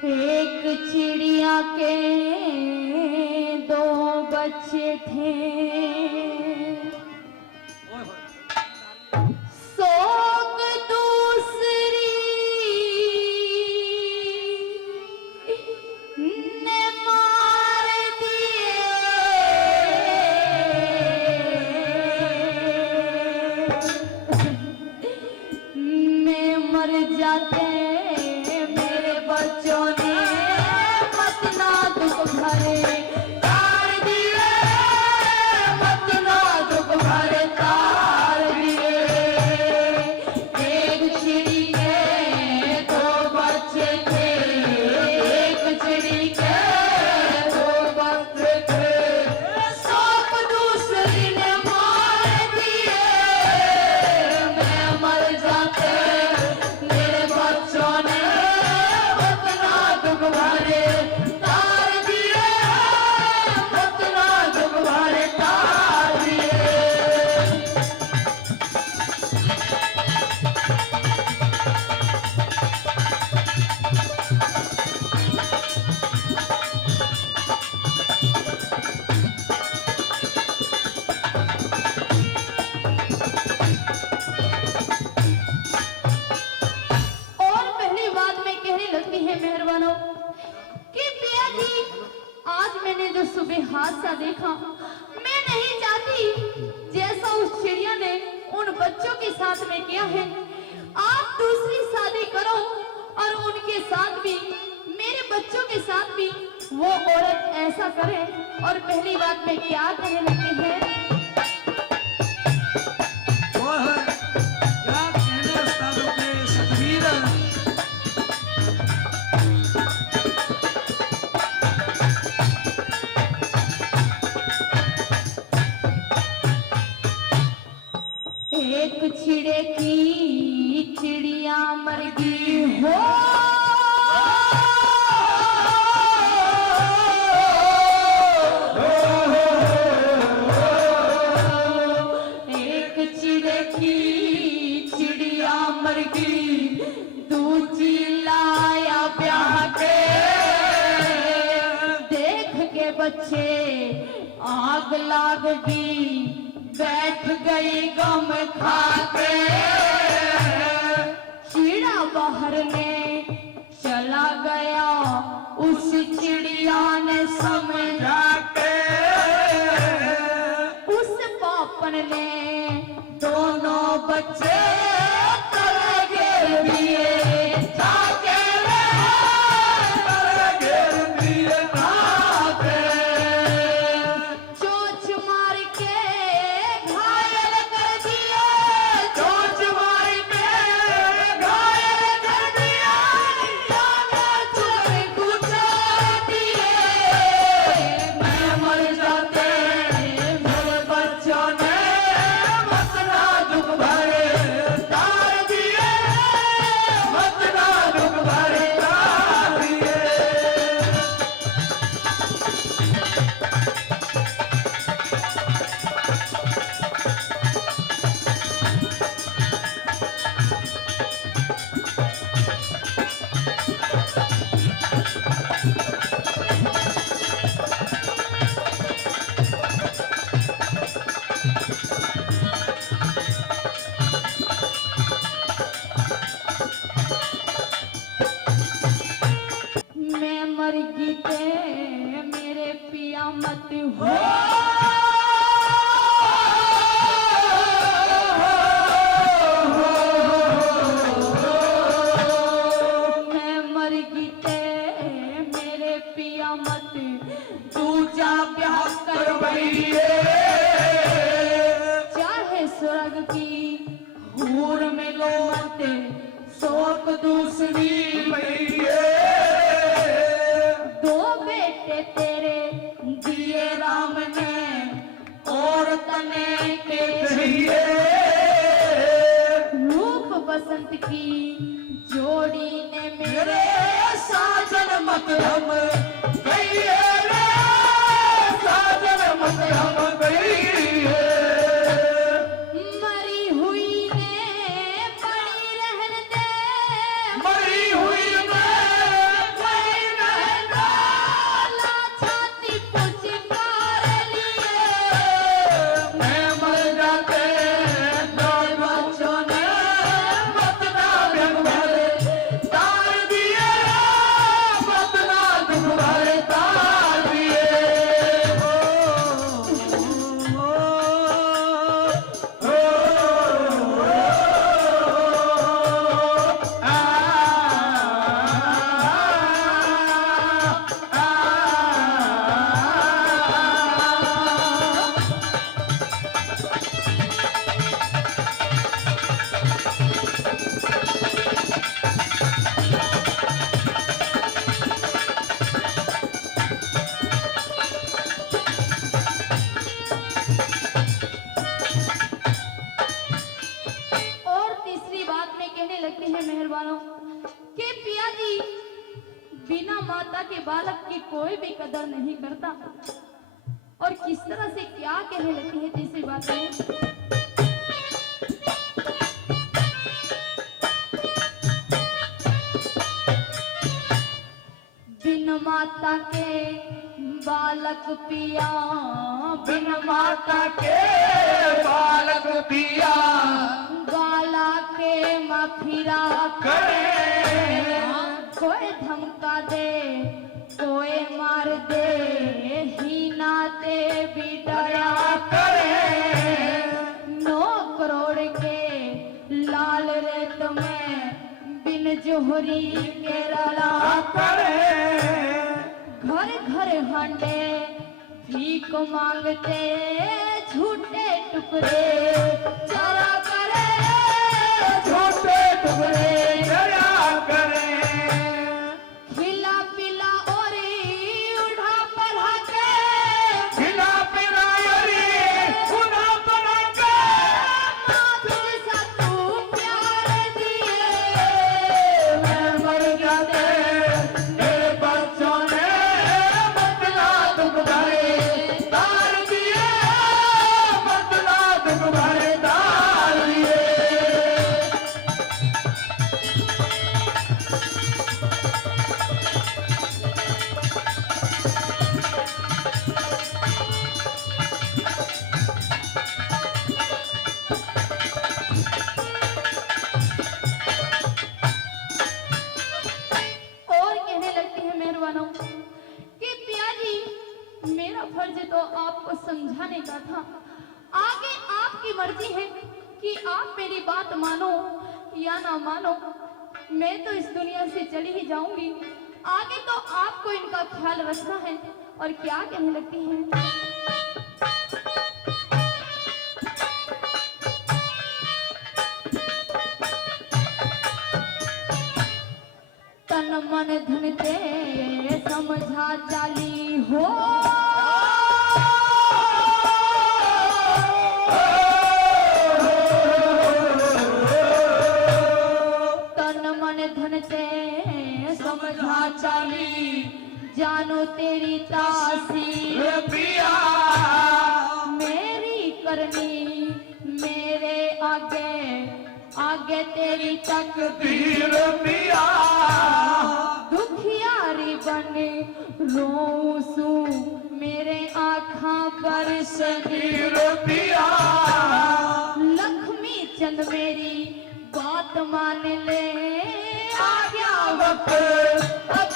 एक चिड़िया के दो बच्चे थे, सोग दूसरी ने मार दिए। मैं मर जाते मेरे बच्चों ने मत ना दुख भरे तार दिए, मत ना दुख भरे तार दिए। एक चिड़ी के दो बच्चे थे, एक चिड़ी के दो बच्चे थे, सोग दूसरी ने मार दिए। मैं मर जाते मेरे बच्चों ने मत ना दुख भरे तार दिए, मत ना दुख भरे तार दिए। और पहली बात मैं कहने लगती है मेहरबानों कि पिया जी, आज मैंने जो सुबह हादसा देखा, मैं नहीं चाहती जैसा उस चिड़िया ने उन बच्चों के साथ में किया है, आप दूसरी शादी करो और उनके साथ भी, मेरे बच्चों के साथ भी वो औरत ऐसा करे। और पहली बात मैं क्या कहने लगती है, वो है क्या कहने उस्तादों के सतवीर। एक चिड़े की चिड़िया मर गई हो, एक चिड़े की चिड़िया मर गई, दूजी लाया ब्याह के, देख के बच्चे आग लाग गई, बैठ गई गम खाके। चिड़ा बाहर ने चला गया, उस चिड़िया ने समझा के, उस पापन ने दोनों बच्चे तले घेर दिए, जाके वे तले घेर दिए जाके। चोंच मार के घायल कर दिए, चोंच मार के घायल कर दिया, जाने चुरे गुजार दिए। मैं मर जाते मेरे बच्चों ने मत ना दुख भरे तार दिए, मत ना दुख भरे तार दिए। मैं मर गई ते मेरे पिया मत हो, मैं मर गई ते मेरे पिया मत, दूजा ब्याह करवाइए। चाहे स्वर्ग की हूर में लो मत, शोक दूसरी मैये। दो बेटे तेरे दिए राम ने, और तने के चाहिए। रूप बसंत की जोड़ी ने मेरे साजन मत हम गइए रे, साजन मत हम गइए। मरी हुई ने पड़ी रहने दे, मरी हुई ने पड़ी बिना माता के बालक की कोई भी कदर नहीं करता। और किस तरह से क्या कहने लगती है तीसरी बात में, बिन माता के बालक पिया, बिन माता के बालक पिया गाला के मफिरा करे। कोई धमका दे कोई मार दे, हीना ते भी डरा करे। 9 करोड़ के लाल रेत में बिन जोहरी के रला करे। घर घर हांडे भीख मांगते झूठे टुकड़े चरा करे, छोटे टुकड़े जरा करे। खिला पिला और उड़ा पढ़ा के, खिला पिला यरी उना बना के। माधुर सा तू प्यार दिए, मैं मर जाते मेरे बच्चों ने बदला दुख भरे तार दिए। बदला दुख भरे तार दिए। और कहने लगती है मेहरबानों कि पिया जी मेरा फर्ज तो आपको समझाने का था, आगे आपकी मर्जी है कि आप मेरी बात मानो या ना मानो। मैं तो इस दुनिया से चली ही जाऊंगी, आगे तो आपको इनका ख्याल रखना है। और क्या कहने लगती है, तन मन धन ते समझा चाली हो, तन मन धन ते समझा चाली, जानो तेरी तासीर पिया मेरी करनी मेरे आगे, आगे तेरी तकदीर तीर पिया दुखियारी बने रोसू मेरे आँखा पर सनीर। तीर पिया लक्ष्मी चंद मेरी बात मान ले, आ गया वक्त अब